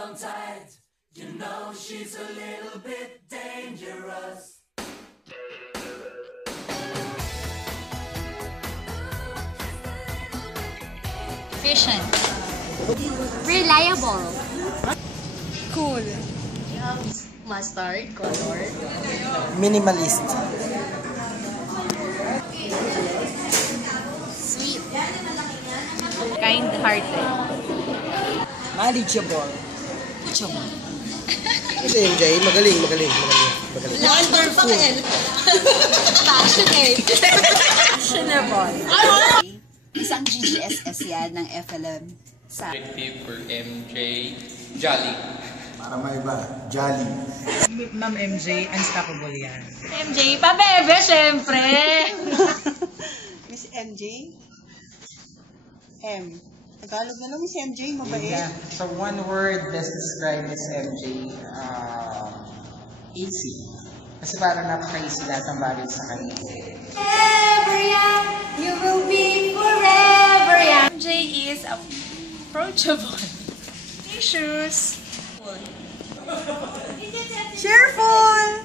on tight. You know she's a little bit dangerous. Efficient. Reliable. Cool. Mustard color. Minimalist. Sweet. Kind-hearted. Manageable. Ito MJ, magaling. Wonderful. Passionate. Fashionable. Isang GGSS yan ng FLM. Objective for MJ, Jolly. Para maiba, jolly. Ma'am MJ, unstoppable yan. MJ, pabebe, syempre. Miss MJ? M. Tagalog na lang, Miss MJ, mabait. Yeah. So one word best describe Miss MJ, easy. Kasi parang napaka-easy lahat ng bagay sa kanya. Forever young, you will be forever young. MJ is approachable. Issues. Cheerful!